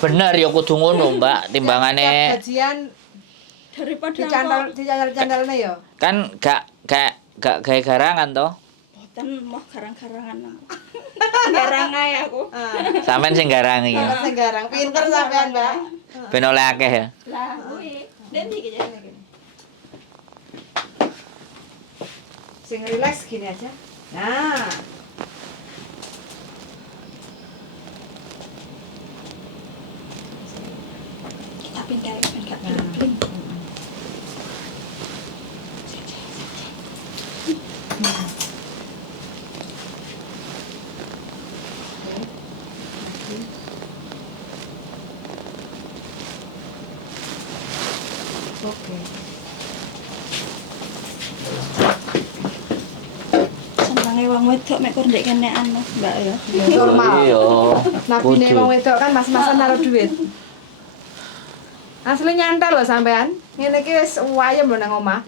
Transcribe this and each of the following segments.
bener ya kudu ngono, Mbak. Timbangane gajian Daripada dicandal-candalne ya. kan gak gawe garangan toh. boten mau garang-garangan aku. Garang ae aku. Sampeyan sing garangi ya. Sing garang pinter sampean, Mbak. Ben oleh akeh ya. Lah kuwi Dendi iki ya. Sing relax gini aja. Nah, Kita pindah ben gak bling-bling. oke. Senenge wong wedok mek kur ndek kene anu, Mbak ya. Normal. Iya. Nabine Kudu. wong wedok kan mas-masan naruh duit. Asli nyantel loh sampean. Ngene iki wis wayem lho nang omah.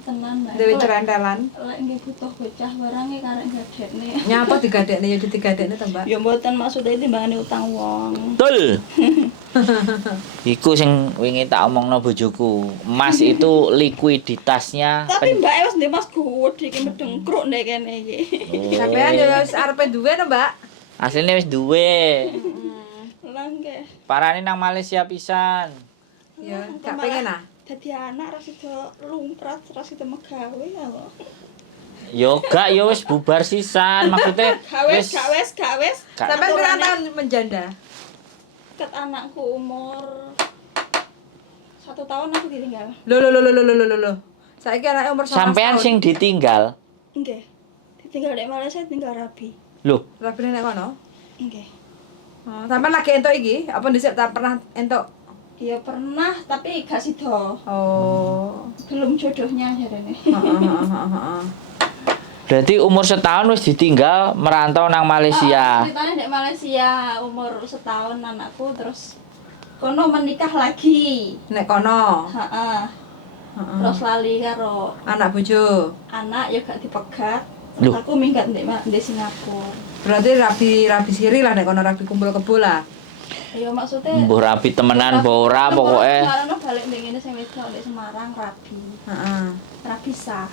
Tenan Mbak. Dewe cerentelan. Lek nggih butuh bocah barange karek gadekne. Nyapa digadekne ya digadekne to, Mbak. Ya mboten maksude timbangane utang wong. Betul. Iku sing wingi tak omongno bojoku. Emas itu likuiditasnya Tapi Mbak wis ndek Mas gede iki medengkruk ndek kene iki. Sampean ya wis arepe duwe to, Mbak. Aslinya wis duwe. Lah nggih. Parane nang Malaysia pisan. Ya, gak pengen ah. Dadi anak ra sida lumprat, ra sida megawe ya kok. Yo gak yo wis bubar sisan. Maksudnya Gawes. Gak. Sampean pirang tahun menjanda? Ket anakku umur 1 tahun aku ditinggal. Loh. Saiki anake umur 11 Sampean tahun. sing ditinggal. Nggih. Ditinggal di Malaysia tinggal rabi. Loh, Rabine nek kono. Nggih. Oh, sampean lagi entuk iki? Apa dhisik tak pernah entuk? Ya pernah tapi gak sida. Oh. Belum jodohnya jarene. Heeh. berarti umur setahun wis ditinggal merantau nang Malaysia. Ceritanya di Malaysia umur setahun anakku terus kono menikah lagi. Nek kono. Heeh. Heeh. Terus lali karo Anak bojo. anak ya gak dipegat. Loh. Terus aku minggat di Singapura. Berarti rabi siri lah nek kono rabi kumpul kebo lah. Ya maksudnya Mbuh rapi temenan mbok ora pokoke. Karena balik ning ngene sing wedok di Semarang rabi. Heeh. Rabi sah.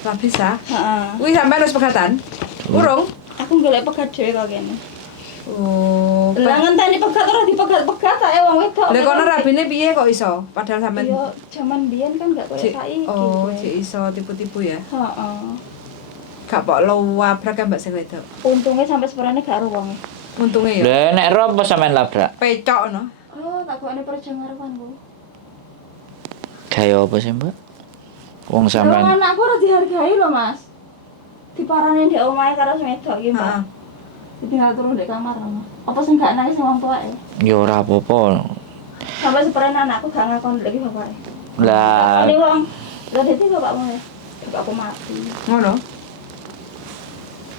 Rabi sah. Heeh. Kuwi sampean wis pegatan? Urung? Aku golek pegat dhewe kok kene. Oh. Lah ngenteni pegat ora dipegat-pegat ae wong wedok. Lek kono rabine piye kok iso? Padahal sampean Yo jaman biyen kan gak koyo Cik- saiki. Oh, cik iso tipu-tipu ya. Heeh. Gak pok lawabrak ya Mbak sing wedok. Untungnya sampai sebenarnya gak aro wonge. Untunge ya. Lah nek ro apa sampean labrak? Pecok no. Oh, takokane perjangaran ku. Gaya apa sih, Mbak? Wong Lho sampean anakku ora dihargai lho, Mas. Diparani ndek omahe karo sing wedok iki, Mbak. Heeh. Ditinggal turun di kamar ngono. Apa sing gak nangis wong tuake? ya ora apa-apa. Sampai sebenarnya anakku gak ngakon lagi bapake. Lah Ini wong, lha dadi bapakmu ya. Bapakku mati. Ngono.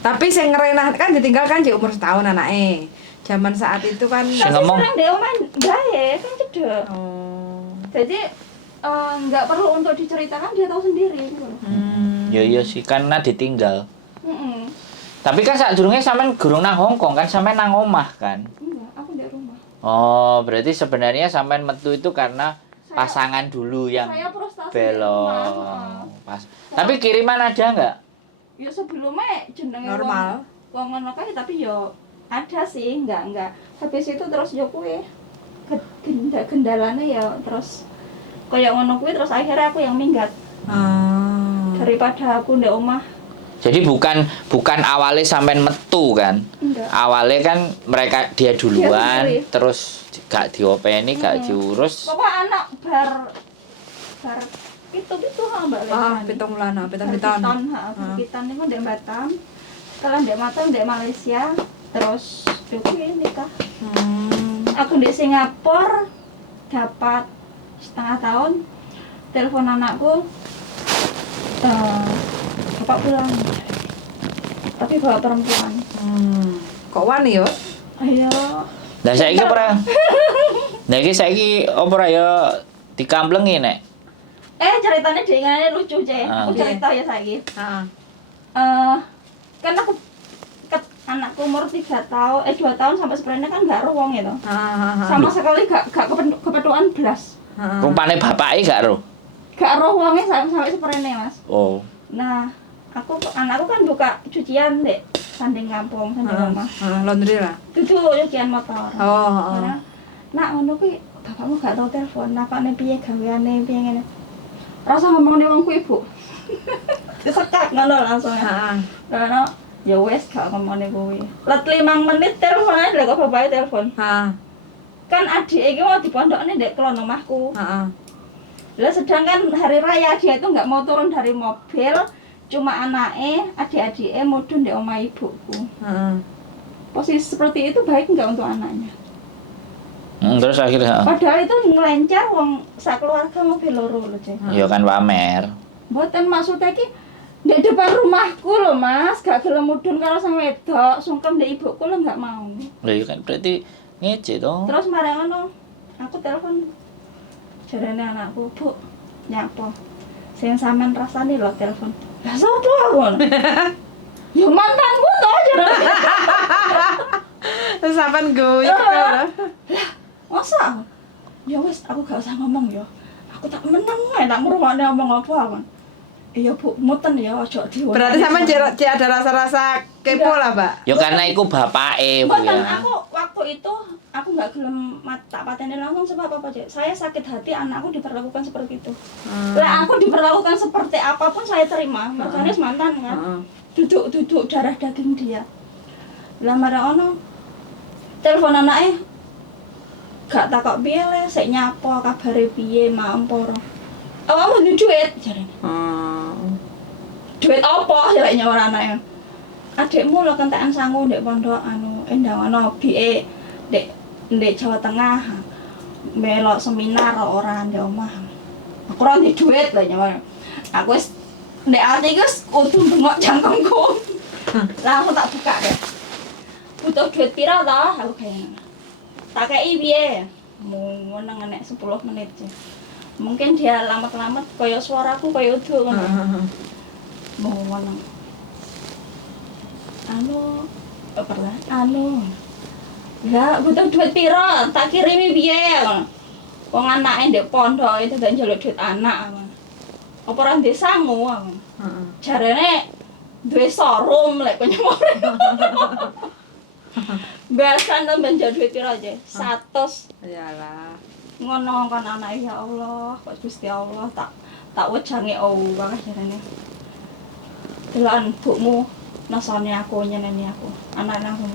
Tapi sing ngerenah kan ditinggal kan di umur setahun anake. Zaman saat itu kan Sing Tapi ngomong- sering ndek omahe gawe kan cedek. Oh. Jadi nggak perlu untuk diceritakan dia tahu sendiri gitu loh. ya iya sih karena ditinggal. Mm-mm. Tapi kan sadurunge sampean gurung nang Hongkong kan sampean nang omah kan. Enggak, aku di rumah. Oh, berarti sebenarnya sampean metu itu karena pasangan dulu yang Saya frustasi di rumah. belum. Pas. Tapi kiriman ada nggak? Ya sebelumnya jenenge Normal. Wong ngono kae tapi yo ada sih, enggak. Habis itu terus yo kuwi kendalane ya terus kayak ngono kuwi terus akhirnya aku yang minggat Ah. daripada aku ndek omah. Jadi bukan awalnya sampean metu kan. Enggak. Awalnya kan mereka dia duluan, sendiri. terus gak diopeni, gak diurus. Pokoknya anak bar itu ha Mbak Ah, Lesani. pitung bulan, pitung Piton, piton. Piton niku ndek Batam. Kalian ndek Batam, ndek Malaysia, terus yo kuwi nikah. Aku di Singapura dapat setengah tahun. Telepon anakku, bapak pulang. Tapi bawa perempuan. Kok wani yo? Ayo. Lah saiki ora. Lah iki saiki apa ora ya dikamplengi nek. Ceritanya dengannya lucu, Cek. Ah. Aku cerita ya saiki. Heeh. Kan aku anakku umur 2 tahun sampai sebenarnya kan gak ero wong itu. Heeh. Sama sekali gak kepetuan blas. Rupane bapake gak ro. Gak ero wonge sampai sebenarnya Mas. Oh. Nah, anakku kan buka cucian dek sanding kampung sanding omah. Laundry lah. Itu cucian motor. Oh. Nak ngono kuwi bapakmu gak tau telepon, napane piye gaweane piye ngene. Rasa ngomong ning wong kuwi, Bu. Disekak ngono langsung. Heeh. Karena ya wes gak ngomong ning kuwi. Let 5 menit teleponan lek kok bapake telepon. Heeh. Kan adik iki mau dipondokne ndek kelon omahku. Heeh. Lah sedangkan hari raya dia itu nggak mau turun dari mobil, cuma anaknya, adik-adiknya mudun di omah ibuku. Posisi seperti itu baik nggak untuk anaknya? Terus akhirnya Padahal itu ngelencar wong sak keluarga mobil loro lho, Cek. ya kan pamer. Mboten maksudnya ki di depan rumahku loh Mas, gak gelem mudun karo sang wedok, sungkem ndek ibuku lho nggak mau. Lah ya kan berarti ngece dong. Terus marang ngono, aku telepon jarene anakku, Bu, nyapa? Sing sampean rasani lho telepon. Lah sapa aku? Ya mantanku toh jarene. Terus sampean goyek lah. Masa? Ya wis, aku gak usah ngomong ya. Aku tak meneng ae tak ngrungokne ngomong apa kan. Iya Bu, muten ya ojo diwon. Berarti sampean cek ada rasa-rasa kepo lah, Mbak. Ya karena iku bapake, Bu Mboten, ya. aku waktu itu aku nggak gelem tak pateni langsung sebab apa Cek? Saya sakit hati anakku diperlakukan seperti itu. Lah aku diperlakukan seperti apapun saya terima. Makanya mantan kan. Duduk darah daging dia. Lah marang ono telepon anake gak takok piye le, sik nyapa kabare piye, mampor. Awakmu duwe duit jarene. Duit apa lek nyawar anake? Adikmu lho kentekan sangu ndek pondok endang ana bike ndek Jawa Tengah. Melok seminar ora ndek omah. Aku ora ndek duit lho nyawar. Aku wis ndek ati wis kudu bengok jangkemku. Langsung tak buka deh. Butuh duit pira ta? Aku kayaknya. Tak kei piye? Mau ngenek 10 menit aja. Mungkin dia lambat-lambat kaya suaraku kaya udu ngono. Mau ngono. Lah butuh duit pira? Tak kirimi piye? Wong anake ndek pondok itu gak njaluk duit anak. Apa ora ndek sangu? Jarene duwe showroom lek kaya Bahkan tambah duit pira aja? 100. Iyalah. Ngono kan anake ya Allah, kok Gusti Allah tak wejange wae jarene. Delokan bukmu nasane aku nyeneni aku, anak-anakku.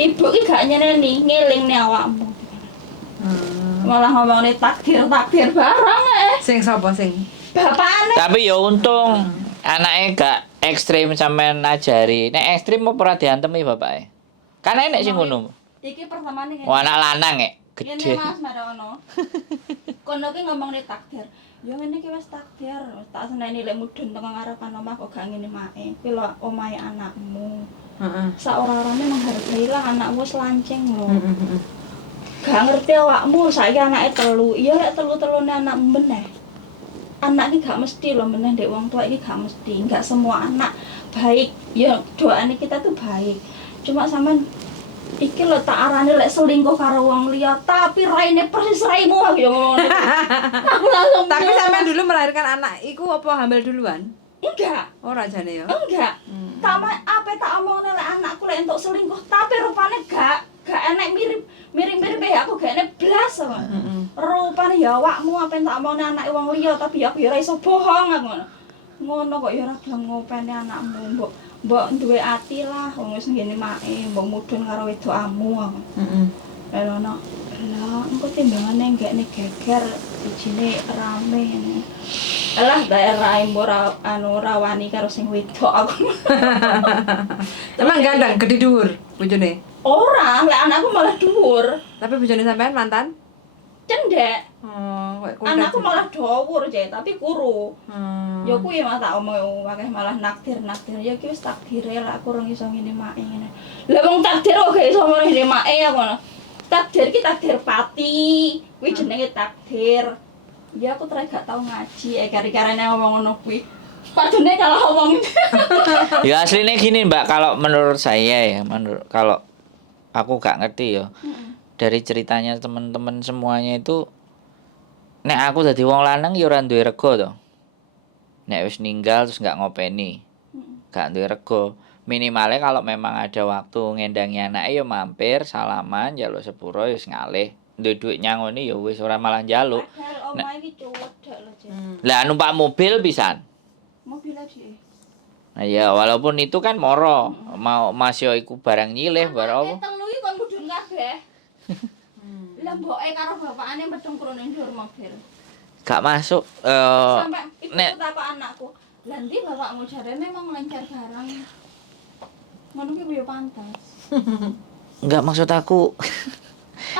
Ibu iki gak nyeneni, ngelingne awakmu. Malah ngomongane takdir barang Sing sapa sing? Bapakane. Tapi ya untung anake gak ekstrim sampean ajari. Nek ekstrim mau ora diantemi bapake. Kan enek sing ngono. Iki pertamane ngene. Oh, anak lanang Ngene gede. Mas Marono. Kono ki ngomongne takdir. Ya ngene iki wis takdir. Tak seneni lek mudhun tengah ngarepan omah kok gak ngene mae. Kuwi lho omahe anakmu. Heeh. Saora-orane menghargailah anakmu wis lancing lho. Gak ngerti awakmu saiki anake 3. Iya lek telu-telune anakmu meneh. Anak iki gak mesti lho meneh ndek wong tua iki gak mesti. Enggak semua anak baik. Ya doane kita tuh baik. Cuma sampean iki lho tak arane lek selingkuh karo wong liya, tapi raine persis raimu aku ya ngono. Aku langsung Tapi sampean dulu melahirkan anak iku apa hamil duluan? enggak. Ora jane ya. Enggak. Tak omongne lek anakku lek entuk selingkuh, tapi rupane gak enek mirip ya aku gak enek blas. Rupane ya awakmu apa tak omongne anake wong liya, tapi aku ya ora iso bohong aku ngono. Ngono kok ya ora gelem ngopeni anakmu, Mbok duwe ati lah, wong wis ngene mae, mbok mudhun karo wedokamu. Elono. Lah, engko timbangane nggekne geger, sijine rame. Alah, daerah mbok ora wani karo sing wedok aku. Emang gandang gede dhuwur bojone. Ora, lek anakku malah dhuwur. Tapi bojone sampean mantan? Cendek. Oh, kok Anakku malah dhuwur aja, tapi kuru. Ya Hmm. kuwi mah tak omong akeh malah naktir. Ya ki wis takdire lah aku ora iso ngene mae ngene. Lah wong takdir kok gak iso ngene mae aku ngono. Takdir ki takdir pati. Kuwi jenenge takdir. Ya aku terus gak tau ngaji kari-karene ngomong ngono kuwi. Padune kalau ngomongin. Ya aslinya gini Mbak, kalau menurut saya ya, kalau aku gak ngerti ya. Dari ceritanya teman-teman semuanya itu, nek aku dadi wong lanang ya ora duwe rego to. Nek wis ninggal terus gak ngopeni. Gak duwe rego. Minimalnya kalau memang ada waktu ngendangi anake ya mampir, salaman, njaluk sepuro ya wis ngalih. Duwe duit nyangoni ya wis ora malah njaluk. Padahal omahe iki cedhek lho, Cek. Lah numpak mobil pisan. Mobil aja. Nah ya walaupun itu kan moro, mau Mas yo iku barang nyilih barang apa. Telu iki kon mudhun kabeh. Lah mboke karo bapakane medhung krono ndur mobil. Gak masuk Sampai ibu nek takok anakku, "Lah ndi bapakmu jarene mau nglencer barang?" Ngono ki yo pantas. enggak maksud aku.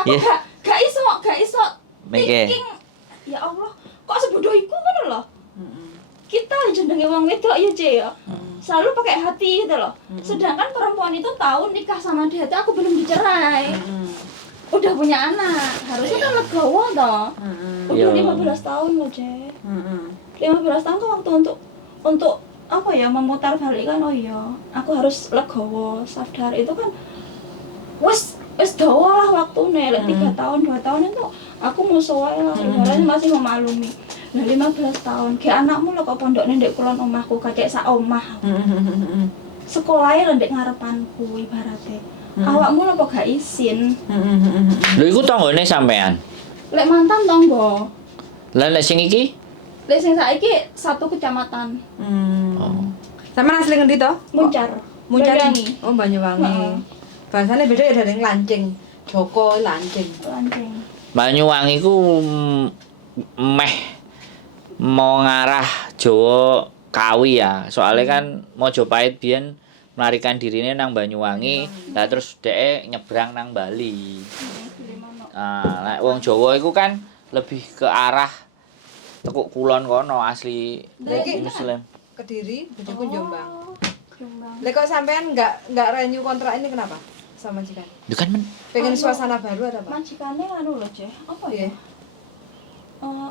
Aku Ya. gak iso Mikir. thinking. Ya Allah, kok sebodoh iku ngono lho. Kita jenenge wong wedok ya, Cek ya. Selalu pakai hati gitu loh. Sedangkan perempuan itu tahu nikah sama dia itu aku belum dicerai. Udah punya anak, harusnya kan legowo toh. Udah Iya. 15 tahun loh, Cek. 15 tahun kan waktu untuk apa ya, memutar balik kan. Oh iya, aku harus legowo, sadar itu kan wis dawa lah waktune, lek 3 tahun, 2 tahun itu aku musuh wae lah, ibaratnya masih memaklumi. Nah 15 tahun, ke anakmu lho kok pondokne ndek kulon omahku kacek sak omah. Sekolahnya ndek ngarepanku ibaratnya. Awakmu lho kok gak izin. Lho iku tanggane sampean. Lek mantan tonggo. Lah nek sing iki? Lek sing saiki satu kecamatan. Oh. Sama asli ngendi to? Muncar. Muncar. Banyuwangi. Oh, Banyuwangi. Heeh. Bahasane beda ya dari lancing. Joko lancing. Lancing. Banyuwangi ku meh mau ngarah Jawa Kawi ya. Soalnya kan Mojopahit biyen melarikan dirinya nang Banyuwangi, lah terus dhek nyebrang nang Bali. Nah, nek wong Jawa iku kan lebih ke arah tekuk kulon kono asli Lagi- Muslim. Kediri, bojoku Jombang. Oh, Jombang. Lah kok sampean enggak renew kontrak ini kenapa? Sama majikan. Itu kan Pengen suasana baru atau apa? Majikane anu lho, Cek. Apa ya? Iya.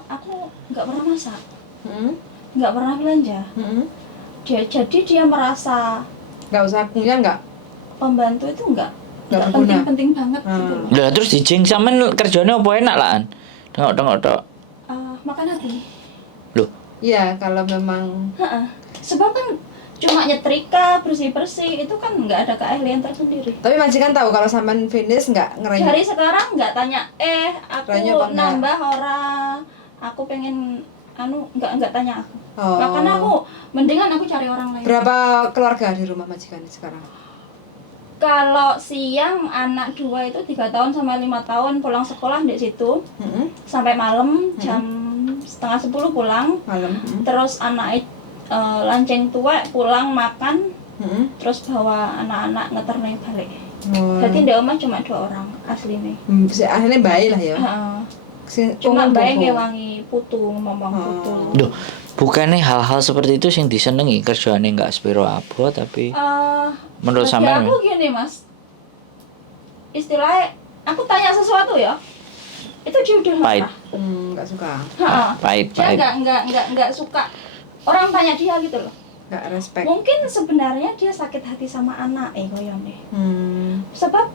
Aku nggak pernah masak, Heeh. nggak pernah belanja. Heeh. Jadi dia merasa Enggak usah punya enggak? pembantu itu nggak Nggak berguna. penting-penting banget gitu loh. lah terus dijing sampean kerjane apa enak lah an. Tengok-tengok tok. Makan hati. Loh, Iya, kalau memang Heeh. Sebab kan cuma nyetrika, bersih-bersih itu kan nggak ada keahlian tersendiri. tapi majikan tahu kalau sampean finish enggak ngerenyuh. Dari sekarang nggak tanya, aku Renyuh apa enggak? nambah orang, aku pengen nggak tanya aku. Oh. Makanya aku mendingan aku cari orang lain. Berapa keluarga di rumah majikan sekarang? Kalau siang anak 2 itu 3 tahun sama 5 tahun pulang sekolah di situ Heeh. sampai malam jam setengah 10 pulang. Malam. Terus anak lanceng tua pulang makan, Heeh. terus bawa anak-anak ngeterne balik. Oh. Berarti di rumah cuma 2 orang aslinya. Akhirnya baik lah ya. Heeh. Sing- Cuma ngomong bae bohong. ngewangi putu, ngomong putu. Duh, bukannya hal-hal seperti itu sing disenengi kerjaane enggak spiro abot tapi menurut Bagi sampean aku gini Mas, istilahnya aku tanya sesuatu ya, itu dia udah Pahit. marah. Enggak suka. Ha-ha. pahit Dia pahit. nggak suka orang tanya dia gitu loh. Enggak respect. Mungkin sebenarnya dia sakit hati sama anak koyone. Sebab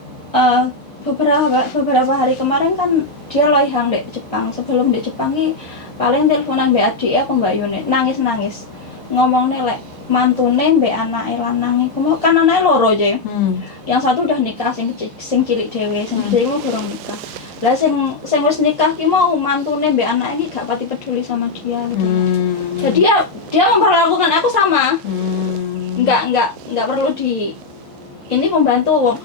beberapa hari kemarin kan dia loihang di Jepang. Sebelum di Jepang ini paling teleponan mbak adik apa mbak Yuni nangis ngomongnya lek mantune mbak anak lanang iku mau kan anaknya loro aja. Yang satu udah nikah sing cilik dhewe, sing gede mau kurang nikah. Lah sing wis nikah ki mau mantune mbak anak ini gak pati peduli sama dia gitu. Jadi dia memperlakukan aku sama. Nggak perlu di ini pembantu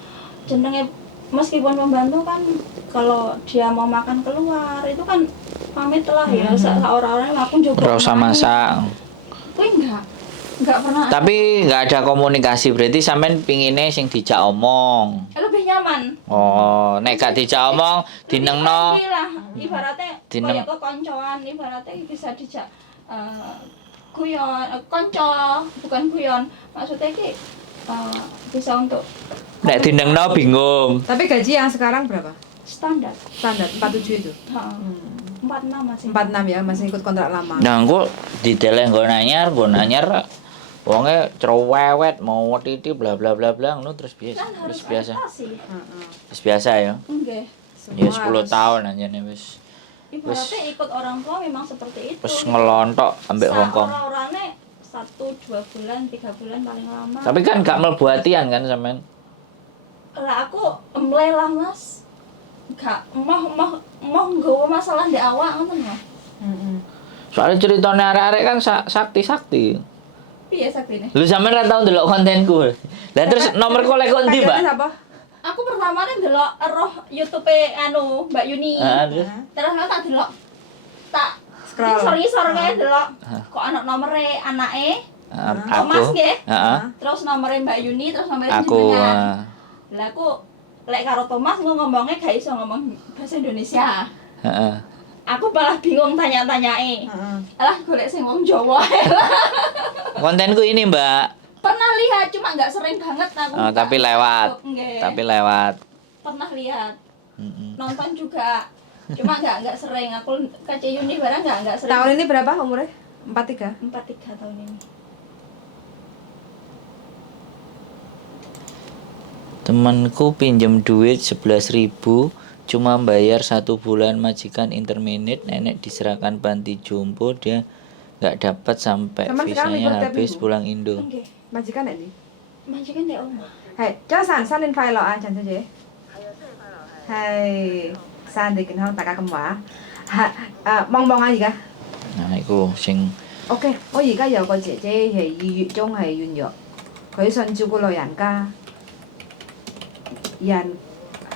jenenge meskipun pembantu kan kalau dia mau makan keluar itu kan pamit lah ya seorang-orang aku juga Ora usah masak. Kuwi enggak pernah Tapi nggak ada komunikasi berarti sampean pingine sing dijak omong. lebih nyaman. Oh, nek gak dijak omong dinengno. Lebih lah ibaratnya Dineng- kayak kekoncoan ibaratnya bisa dijak guyon konco bukan guyon maksudnya ki bisa untuk Nek dinengno bingung. Tapi gaji yang sekarang berapa? standar. Standar 47 itu. Heeh. 46 masih. 46 ya, masih ikut kontrak lama. Nah, engko dideleh nggo nanyar wonge cerewet mau titi bla bla bla bla ngono terus biasa. Kan harus Wis biasa. adaptasi. Heeh. Wis biasa ya. Enggak. Ya Semua 10 harus- tahun anjane wis. Ibaratnya ikut orang tua memang seperti itu. Wis ngelontok ambek Hongkong. Orang-orangnya 1-2 bulan, 3 bulan paling lama. Tapi kan gak mlebu hatian kan sampean. Lah aku emble lah Mas. Gak mau nggawa masalah di awak ngoten lho. Heeh. Soalnya ceritanya arek-arek kan sakti-sakti. Piye saktine? Lu sampean ra tau ndelok kontenku. Lah terus nomor kolek kok ndi, Mbak? Panggilannya siapa? Aku pertama nih delok roh YouTube anu Mbak Yuni. Terus Terus aku tak delok. Tak Scroll. Isor-isor kae delok. Kok anak nomere anake, aku. Mas nggih. Heeh. Terus nomere Mbak Yuni, terus nomere Aku. jenengan. Lah aku lek karo Thomas ngomongnya gak iso ngomong bahasa Indonesia. Heeh. Aku malah bingung tanya-tanyai. Heeh. Alah golek sing wong Jawa. Kontenku ini, Mbak. Pernah lihat cuma nggak sering banget aku. Oh, tapi lewat. Nggih. Tapi lewat. Pernah lihat. Mm-mm. Nonton juga. Cuma nggak sering. Aku KC Yuni barang nggak sering. Tahun ini berapa umurnya? 43. 43 tahun ini. Temanku pinjam duit 11.000 cuma bayar 1 bulan majikan interminate nenek diserahkan panti jompo dia nggak dapat sampai Teman sekarang visanya libur tiap habis minggu? pulang Indo. Nggih. Majikan ini. Majikan di rumah. Hai, cho san lên file lo anh Trần Thế Chế. Hai, san thì kính không tất cả cầm quả. Bong bong ăn gì cả? Nah iku sing Ok, 我而家有個姐姐係2月中係軟弱，佢想照顧老人家。人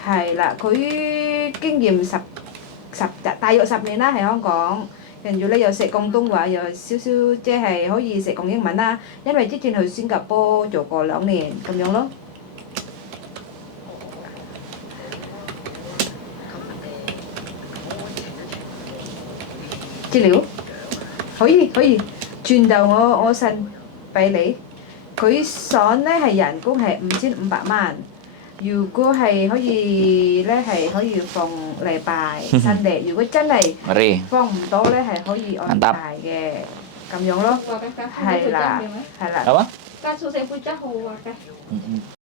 係啦，佢經驗大約10年啦，喺香港。跟住咧又識廣東話，又少少即係可以識講英文啦。因為之前去新加坡做過2年咁樣咯。資料可以，轉頭我信俾你。佢想咧係人工係5500蚊。如果係可以咧，係可以放禮拜Sunday。如果真係 ngeri. 放唔到咧，係可以安排嘅咁樣咯。係啦，係啦。 Apa? Kasus yang pucah akeh.